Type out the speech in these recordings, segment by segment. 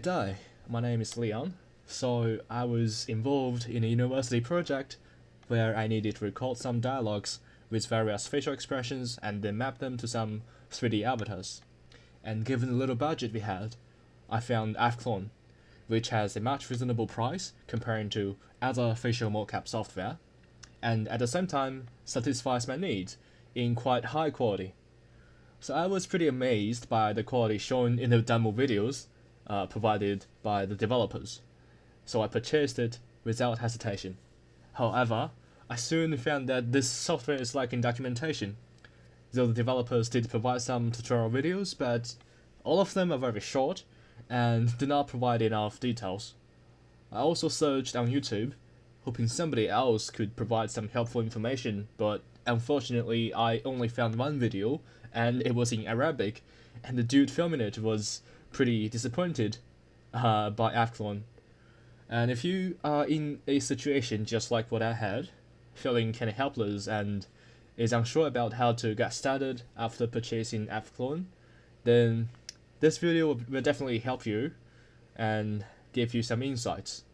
Good day, my name is Leon. So I was involved in a university project where I needed to record some dialogues with various facial expressions and then map them to some 3D avatars. And given the little budget we had, I found AFClone, which has a much reasonable price comparing to other facial mocap software, and at the same time satisfies my needs in quite high quality. So I was pretty amazed by the quality shown in the demo videos provided by the developers, so I purchased it without hesitation. However, I soon found that this software is lacking documentation, though the developers did provide some tutorial videos, but all of them are very short and do not provide enough details. I also searched on YouTube, hoping somebody else could provide some helpful information, but unfortunately I only found one video, and it was in Arabic, and the dude filming it was pretty disappointed by AFClone. And if you are in a situation just like what I had, feeling kinda helpless and is unsure about how to get started after purchasing AFClone, then this video will definitely help you and give you some insights.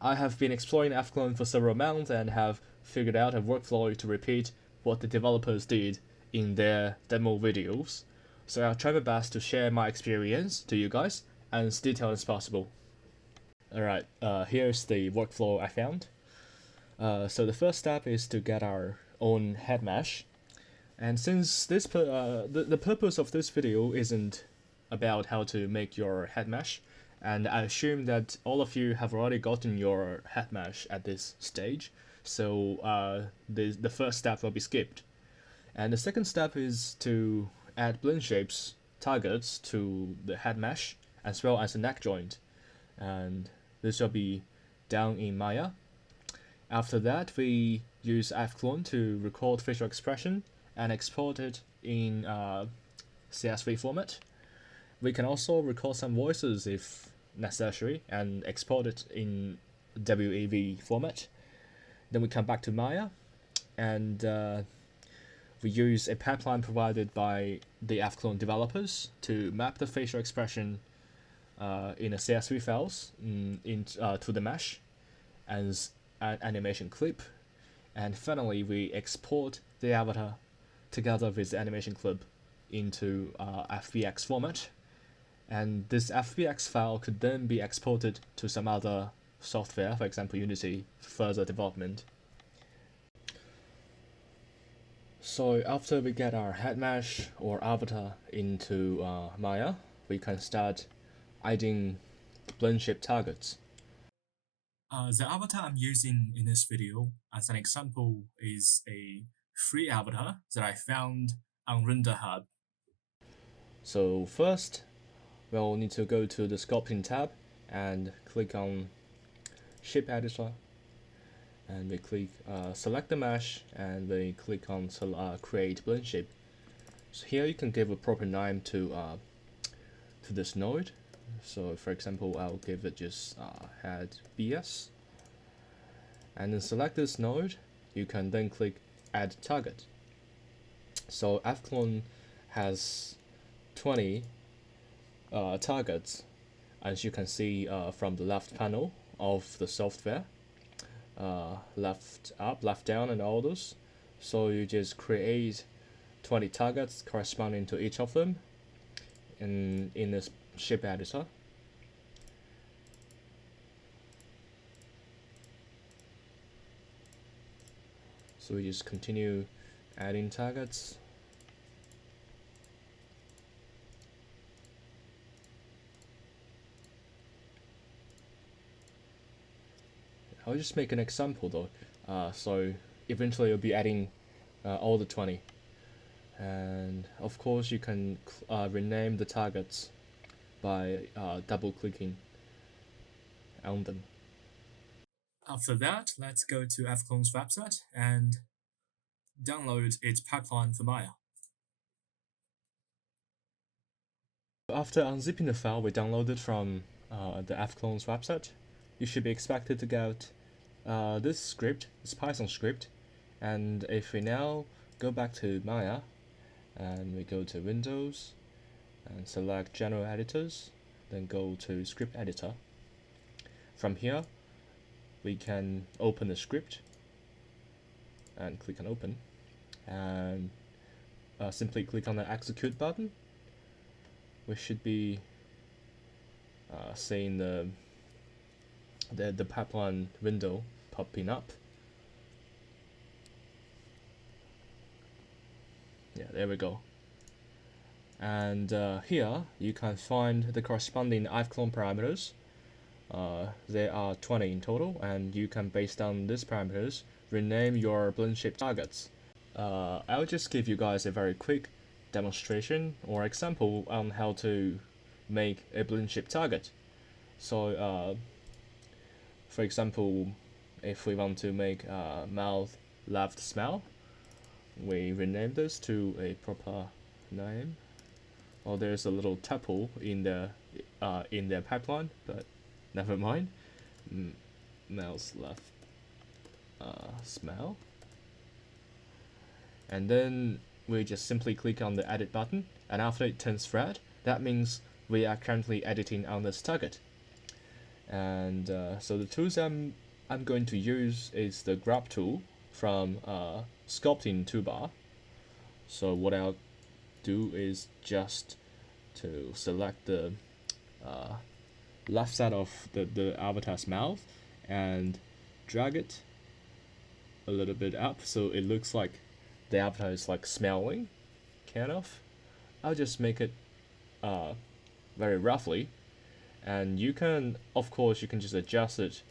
I have been exploring AFClone for several months and have figured out a workflow to repeat what the developers did in their demo videos, so I'll try my best to share my experience to you guys as detailed as possible. Alright, here's the workflow I found. So the first step is to get our own head mesh, and since this the purpose of this video isn't about how to make your head mesh, and I assume that all of you have already gotten your head mesh at this stage, so the first step will be skipped. And the second step is to add blend shapes targets to the head mesh as well as the neck joint, and this will be done in Maya. After that, we use AFClone to record facial expression and export it in CSV format. We can also record some voices if necessary and export it in WAV format. Then we come back to Maya, and we use a pipeline provided by the AFClone developers to map the facial expression in a CSV files to the mesh as an animation clip, and finally we export the avatar together with the animation clip into FBX format, and this FBX file could then be exported to some other software, for example Unity, for further development. So after we get our head mesh or avatar into Maya, we can start adding blend shape targets. The avatar I'm using in this video as an example is a free avatar that I found on RenderHub. So first, we'll need to go to the sculpting tab and click on shape editor, and we click select the mesh, and we click on create blend shape. So here you can give a proper name to this node. So for example, I'll give it just head BS, and then select this node. You can then click add target. So AFClone has 20 targets, as you can see from the left panel of the software, left up, left down, and all those. So you just create 20 targets corresponding to each of them in this shape editor. So we just continue adding targets. I'll just make an example though, so eventually you'll be adding all the 20, and of course you can rename the targets by double clicking on them. After that, let's go to AFClone's website and download its pipeline for Maya. After unzipping the file we downloaded from the AFClone's website, you should be expected to get this script, this Python script. And if we now go back to Maya and we go to Windows and select General Editors, then go to script editor. From here, we can open the script and click on open, and simply click on the execute button. We should be seeing the pipeline window popping up. Yeah, there we go. And here you can find the corresponding ivclone parameters. There are 20 in total, and you can, based on these parameters, rename your blend shape targets. I'll just give you guys a very quick demonstration or example on how to make a blend shape target. So for example, if we want to make a mouth left smile, we rename this to a proper name. Oh, there's a little tuple in the pipeline, but never mind. Mouth left smile, and then we just simply click on the edit button, and after it turns red, that means we are currently editing on this target. And so the tools I'm going to use is the grab tool from sculpting toolbar. So what I'll do is just to select the left side of the avatar's mouth and drag it a little bit up so it looks like the avatar is like smiling, kind of. I'll just make it very roughly, and you can, of course, you can just adjust it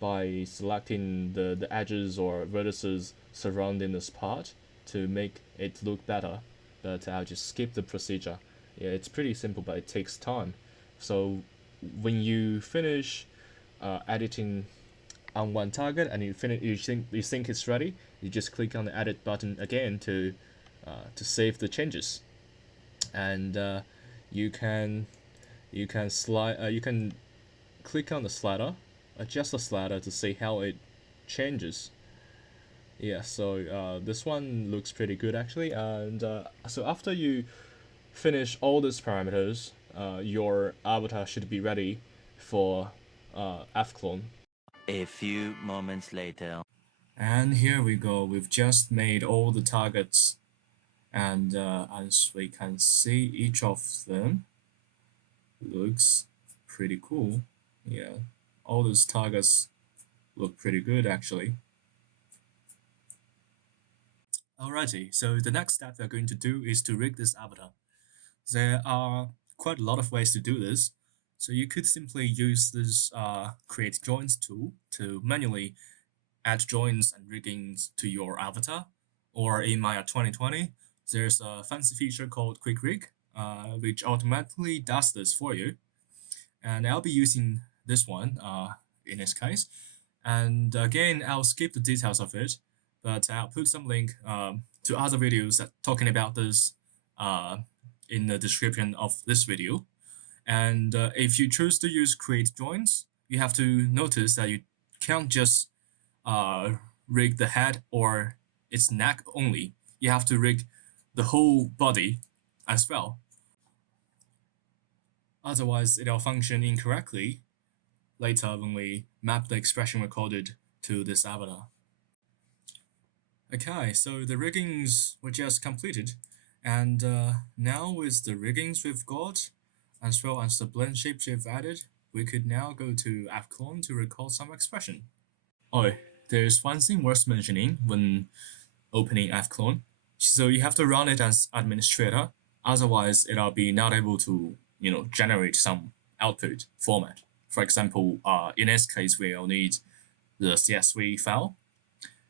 by selecting the edges or vertices surrounding this part to make it look better, but I'll just skip the procedure. Yeah, it's pretty simple, but it takes time. So when you finish editing on one target and you think it's ready, you just click on the edit button again to save the changes, and you can click on the slider, adjust the slider to see how it changes. Yeah, so this one looks pretty good actually, and so after you finish all these parameters, your avatar should be ready for ivclone. A few moments later. And here we go. We've just made all the targets, and as we can see, each of them looks pretty cool. Yeah, all those targets look pretty good actually. Alrighty, so the next step we're going to do is to rig this avatar. There are quite a lot of ways to do this. So you could simply use this create joins tool to manually add joins and riggings to your avatar. Or in Maya 2020, there's a fancy feature called Quick Rig, which automatically does this for you. And I'll be using this one in this case. And again, I'll skip the details of it, but I'll put some link to other videos that talking about this in the description of this video. And if you choose to use create joins, you have to notice that you can't just rig the head or its neck only. You have to rig the whole body as well. Otherwise, it'll function incorrectly later when we map the expression recorded to this avatar. Okay, so the riggings were just completed, and now with the riggings we've got, as well as the blend shapes we've added, we could now go to ivclone to record some expression. Oh, there's one thing worth mentioning when opening ivclone. So you have to run it as administrator, otherwise it'll be not able to, generate some output format. For example, in this case, we'll need the CSV file.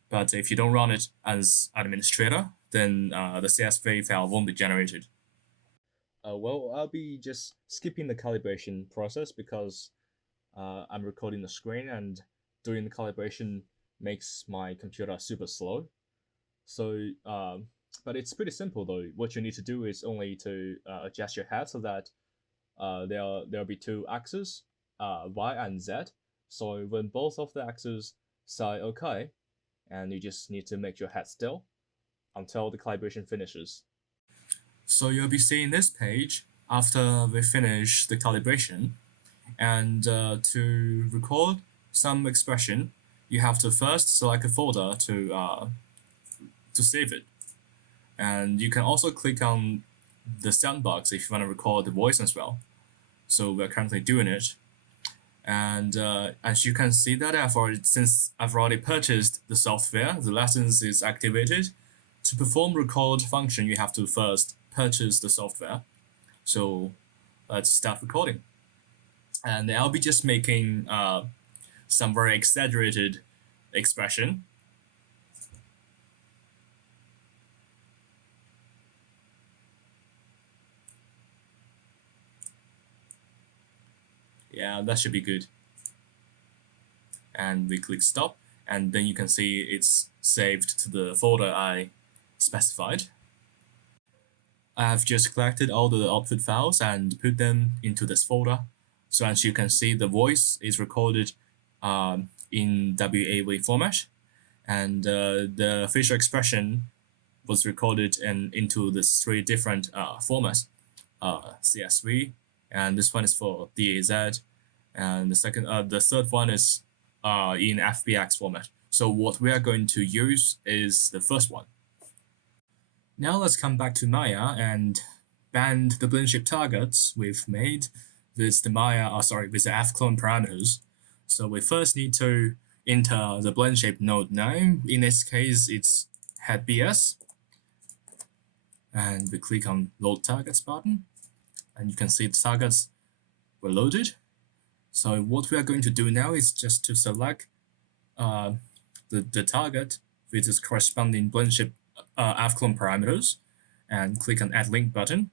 But if you don't run it as administrator, then the CSV file won't be generated. Well, I'll be just skipping the calibration process because I'm recording the screen, and doing the calibration makes my computer super slow. So, but it's pretty simple though. What you need to do is only to adjust your head so that there'll be two axes, Y and Z. So when both of the axes say OK, and you just need to make your head still until the calibration finishes. So you'll be seeing this page after we finish the calibration, and to record some expression, you have to first select a folder to save it. And you can also click on the soundbox if you want to record the voice as well. So we're currently doing it. And as you can see that since I've already purchased the software, the license is activated. To perform record function, you have to first purchase the software. So let's start recording. And I'll be just making some very exaggerated expression. Yeah, that should be good. And we click stop, and then you can see it's saved to the folder I specified. I have just collected all the output files and put them into this folder. So as you can see, the voice is recorded in WAV format, and the facial expression was recorded into these three different formats, CSV, and this one is for DAZ, and the third one is in FBX format. So what we are going to use is the first one. Now let's come back to Maya and band the blend shape targets we've made with the with the fclone parameters. So we first need to enter the blend shape node name. In this case, it's head BS. And we click on load targets button, and you can see the targets were loaded. So what we are going to do now is just to select the target with its corresponding blend shape fclone parameters and click on add link button.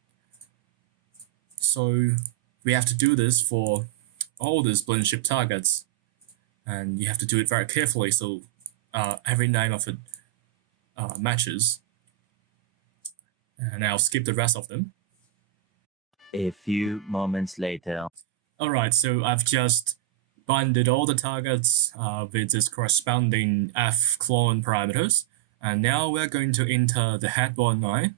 So we have to do this for all these blend shape targets, and you have to do it very carefully so every name of it matches. And I'll skip the rest of them. A few moments later. Alright, so I've just binded all the targets with its corresponding fclone parameters, and now we're going to enter the headbone line.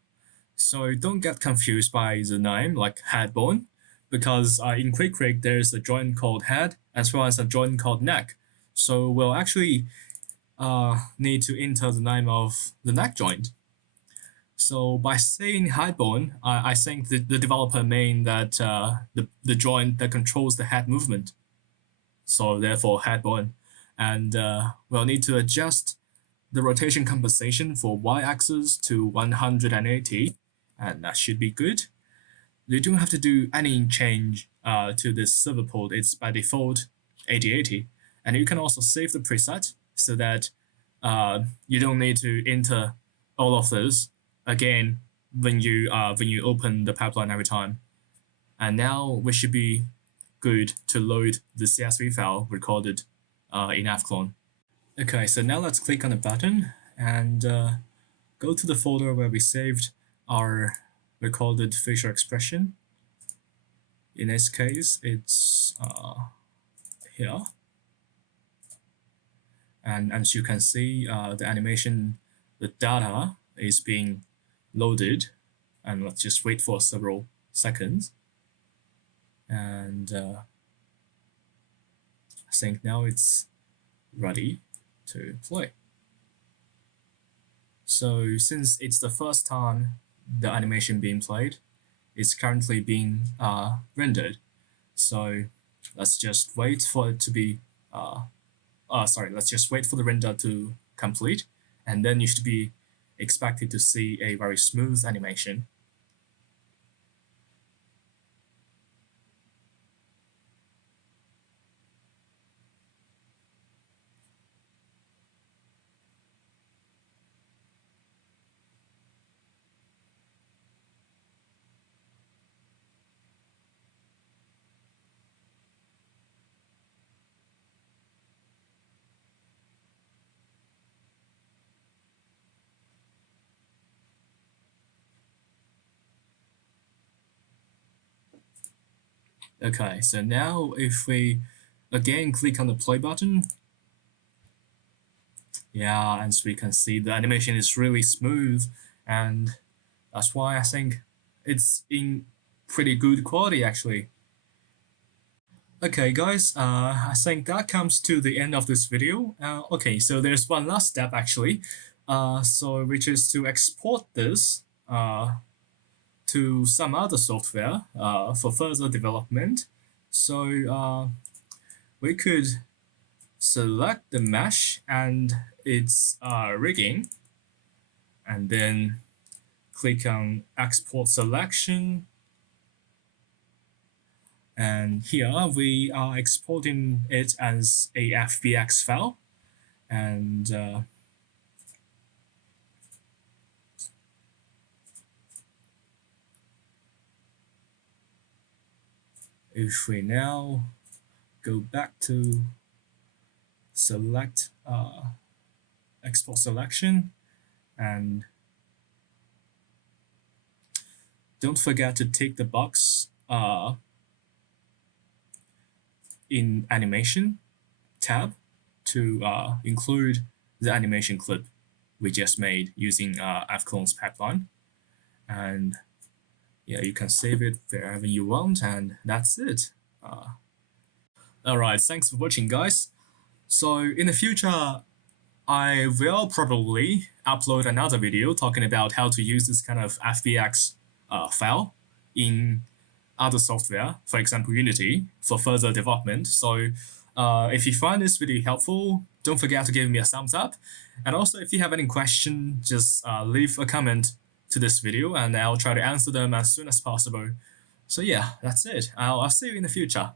So don't get confused by the name like headbone, because in QuickRig there's a joint called head as well as a joint called neck. So we'll actually need to enter the name of the neck joint. So by saying headbone, I think the developer mean that the joint that controls the head movement. So therefore headbone. And we'll need to adjust the rotation compensation for y-axis to 180, and that should be good. You don't have to do any change to this server port. It's by default 8080. And you can also save the preset so that you don't need to enter all of those again when you open the pipeline every time. And now we should be good to load the CSV file recorded in fclone. Okay, so now let's click on the button and go to the folder where we saved our recorded facial expression. In this case, it's here. And as you can see, the animation, the data is being loaded, and let's just wait for several seconds. And I think now it's ready to play. So since it's the first time the animation being played, it's currently being rendered. So let's just wait for it to be let's just wait for the render to complete, and then you should be expected to see a very smooth animation. Okay, so now if we again click on the play button, yeah, as we can see, the animation is really smooth, and that's why I think it's in pretty good quality actually. Okay guys, I think that comes to the end of this video. Okay, so there's one last step actually, so which is to export this to some other software for further development. So we could select the mesh and its rigging, and then click on export selection. And here we are exporting it as a FBX file. And if we now go back to select export selection, and don't forget to tick the box in animation tab to include the animation clip we just made using fclones pipeline. And yeah, you can save it wherever you want, and that's it. Alright, thanks for watching guys. So in the future, I will probably upload another video talking about how to use this kind of FBX file in other software, for example Unity, for further development. So if you find this video helpful, don't forget to give me a thumbs up. And also if you have any question, just leave a comment to this video and I'll try to answer them as soon as possible. So yeah, that's it. I'll see you in the future.